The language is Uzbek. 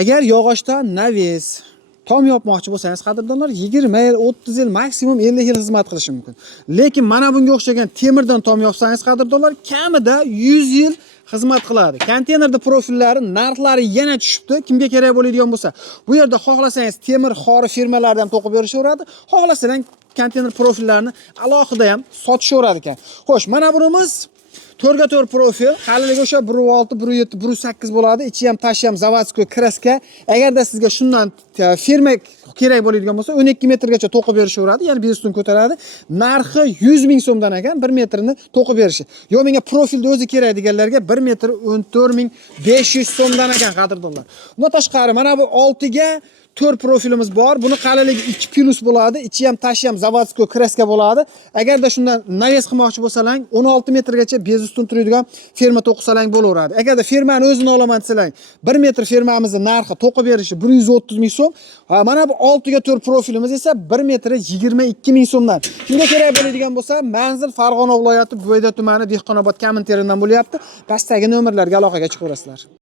Agar yog'ochdan naves tom yopmoqchi bo'lsangiz, qadrdonlar 20 yil, 30 yil, maksimum 50 yil xizmat qilishi mumkin. Lekin mana bunga o'xshagan temirdan tom yopsangiz, qadrdonlar kamida 100 yil xizmat qiladi. Konteynerda profillari narxlari yana tushibdi. Kimga kerak bo'ladigan bo'lsa, bu yerda xohlasangiz temir xori firmalardan ham to'qib berishaveradi. Xohlasangiz konteyner profillarini alohida ham sotishaveradi ekan. Xo'sh, mana bunimiz 4x4 profil, qalinligi o'sha 1.6, 1.7, 1.8 bo'ladi. Ichi ham, tashi ham zavodskiy kraska. Agarda sizga shundan firma kerak bo'ladigan bo'lsa, 12 metrgacha to'qib berishaveradi, ya'ni bezustun ko'taradi. Narxi 100 ming so'mdan ekan, 1 metrini to'qib berishi. Yo, menga profilda o'zi kerak deganlarga 1 metr 14.500 so'mdan ekan, qadrdonlar. Bundan tashqari mana bu 6 ga 4 profilimiz bor. Buni qalinligi 2+ bo'ladi. Ichi ham, tashi ham zavodskiy kraska bo'ladi. Agarda shundan naves qilmoqchi bo'lsalang, 16 metrgacha bezustun turadigan ferma to'qisalang bo'laveradi. Agarda fermani o'zini olaman desalang, 1 metr fermamizning narxi to'qib berishi 130 ming so'm. Mana bu 6 ga 4 profilimiz esa 1 metr 22 ming so'mdan. Kimga kerak bo'ladigan bo'lsa, manzil Farg'ona viloyati Bo'yda tumani Dehqonobod kommenteridan bo'lyapti. Pastdagi nomerlarga aloqaga chiqaverasizlar.